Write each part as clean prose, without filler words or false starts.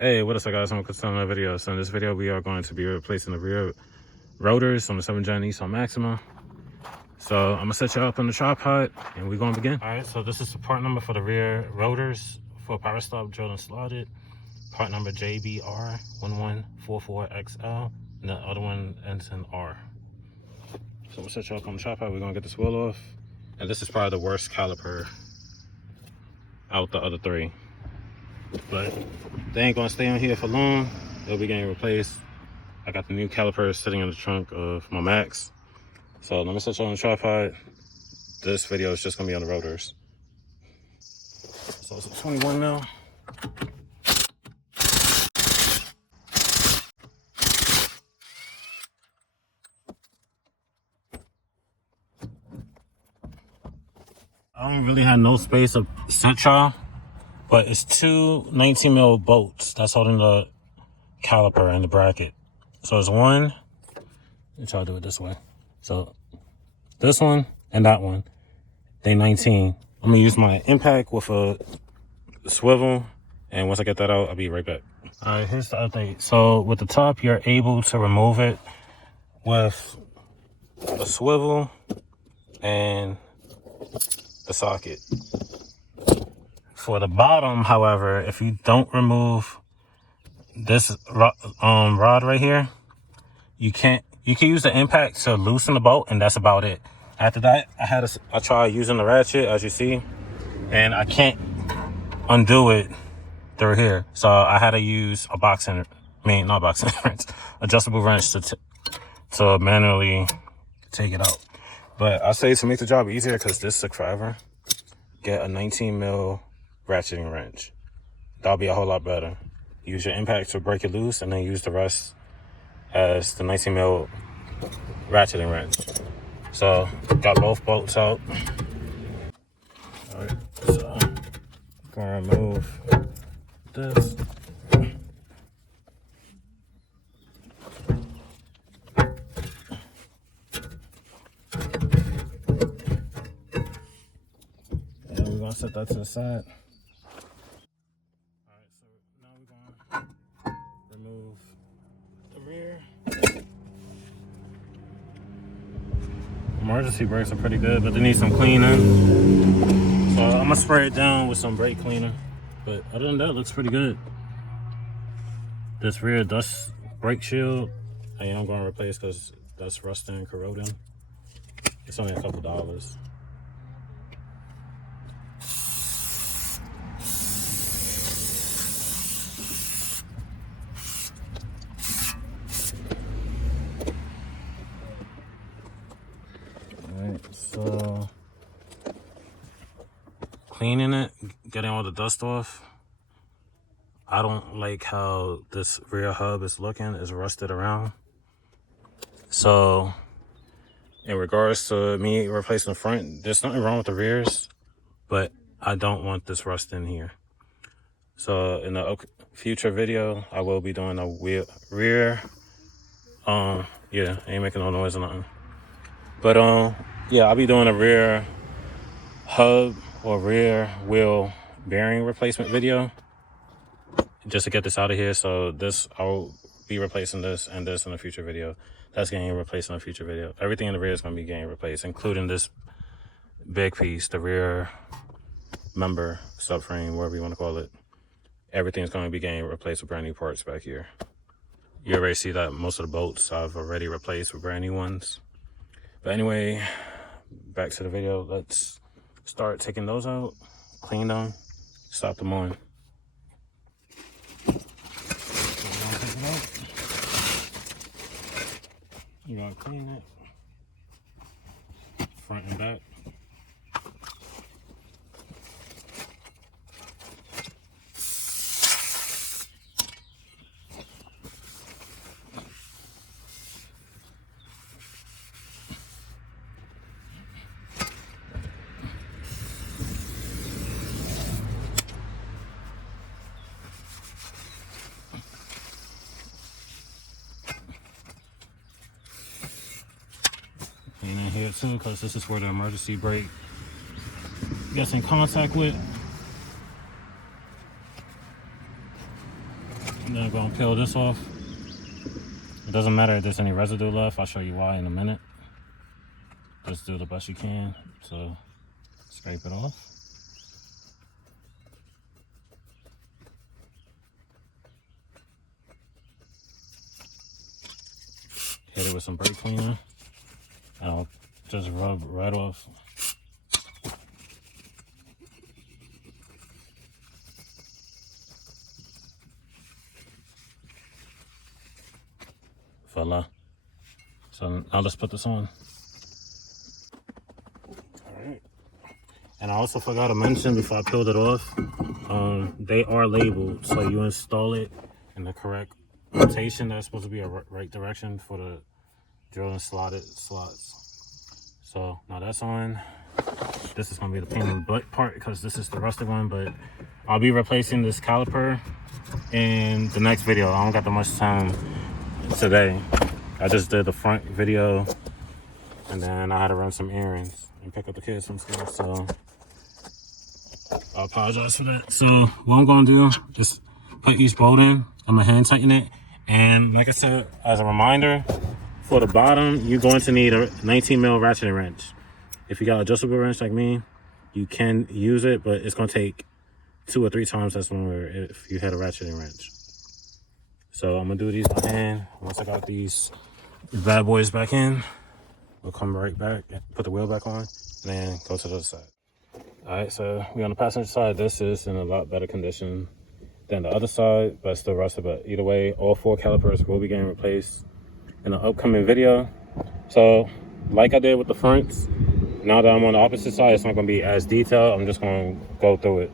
Hey, what is up guys, I'm going to another video. So in this video we are going to be replacing the rear rotors on the 7th-gen Nissan Maxima. So I'm going to set you up on the tripod and we're going to begin. Alright, so this is the part number for the rear rotors for power stop drilled and slotted. Part number JBR1144XL, and the other one ends in R. So I'm going to set you up on the tripod, we're going to get this wheel off. And this is probably the worst caliper out the other three. But they ain't gonna stay on here for long. They'll be getting replaced. I got the new calipers sitting in the trunk of my Max. So let me set you on the tripod. This video is just gonna be on the rotors. So it's a 21 mil. I don't really have no space to set y'all, but it's two 19 mil bolts that's holding the caliper and the bracket. So it's one, let's try to do it this way. So this one and that one, they 19. I'm gonna use my impact with a swivel, and once I get that out, I'll be right back. All right, here's the update. So with the top, you're able to remove it with a swivel and the socket. For the bottom, however, if you don't remove this rod right here, you can use the impact to loosen the bolt, and that's about it. After that, I tried using the ratchet, as you see, and I can't undo it through here. So I had to use a adjustable wrench to manually take it out. But I say to make the job easier, because this took forever, get a 19 mil ratcheting wrench. That'll be a whole lot better. Use your impact to break it loose, and then use the rest as the 19 mil ratcheting wrench. So got both bolts out. All right, so I'm gonna remove this. And we're gonna set that to the side. All right, so now we're gonna remove the rear. Emergency brakes are pretty good, but they need some cleaning. So I'm gonna spray it down with some brake cleaner. But other than that, it looks pretty good. This rear dust brake shield, I am gonna replace because that's rusting and corroding. It's only a couple dollars. So cleaning it, getting all the dust off. I don't like how this rear hub is looking. It's rusted around. So in regards to me replacing the front, there's nothing wrong with the rears, but I don't want this rust in here. So in the future video, I will be doing a rear. Yeah, ain't making no noise or nothing. But yeah, I'll be doing a rear hub or rear wheel bearing replacement video just to get this out of here. So this, I'll be replacing this and this in a future video. That's getting replaced in a future video. Everything in the rear is going to be getting replaced, including this big piece, the rear member, subframe, whatever you want to call it. Everything's going to be getting replaced with brand new parts back here. You already see that most of the bolts I've already replaced with brand new ones. But anyway, back to the video. Let's start taking those out, clean them, stop them on. You gotta clean it, front and back. Clean in here too, because this is where the emergency brake gets in contact with. Then I'm gonna peel this off. It doesn't matter if there's any residue left. I'll show you why in a minute. Just do the best you can to scrape it off. Hit it with some brake cleaner. And I'll just rub right off. Voila. So now let's put this on. Alright. And I also forgot to mention before I peeled it off, they are labeled, so you install it in the correct rotation. That's supposed to be a right direction for the drill and slotted slots. So now that's on. This is going to be the pain in the butt part because this is the rusted one, but I'll be replacing this caliper in the next video. I don't got that much time today. I just did the front video and then I had to run some errands and pick up the kids from school, so I apologize for that. So what I'm going to do is put each bolt in. I'm going to hand tighten it, and like I said, as a reminder, for the bottom you're going to need a 19 mil ratcheting wrench. If you got an adjustable wrench like me, you can use it, but it's going to take 2 or 3 times as longer if you had a ratcheting wrench. So I'm going to do these by hand. Once I got these bad boys back in, we'll come right back, put the wheel back on, and then go to the other side. Alright, so we're on the passenger side. This is in a lot better condition than the other side, but still rusted. But either way, all 4 calipers will be getting replaced in the upcoming video. So like I did with the fronts, now that I'm on the opposite side, it's not going to be as detailed. I'm just going to go through it.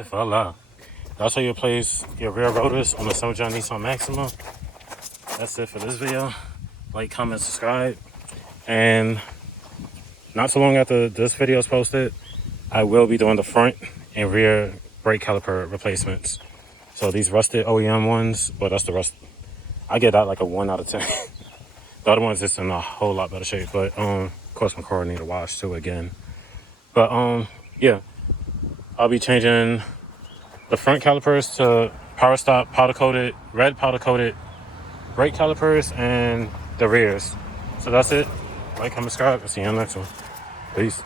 Yeah, voila. That's how you replace your rear rotors on the summer-gen Nissan Maxima. That's it for this video. Like, comment, subscribe. And not so long after this video is posted, I will be doing the front and rear brake caliper replacements. So these rusted OEM ones, well, that's the rust. I get that like a 1 out of 10. The other one's just in a whole lot better shape. But of course my car need a wash too again. But yeah, I'll be changing the front calipers to power stop powder coated, red powder coated brake calipers, and the rears. So that's it. Like, comment, subscribe. I'll see you on the next one. Peace.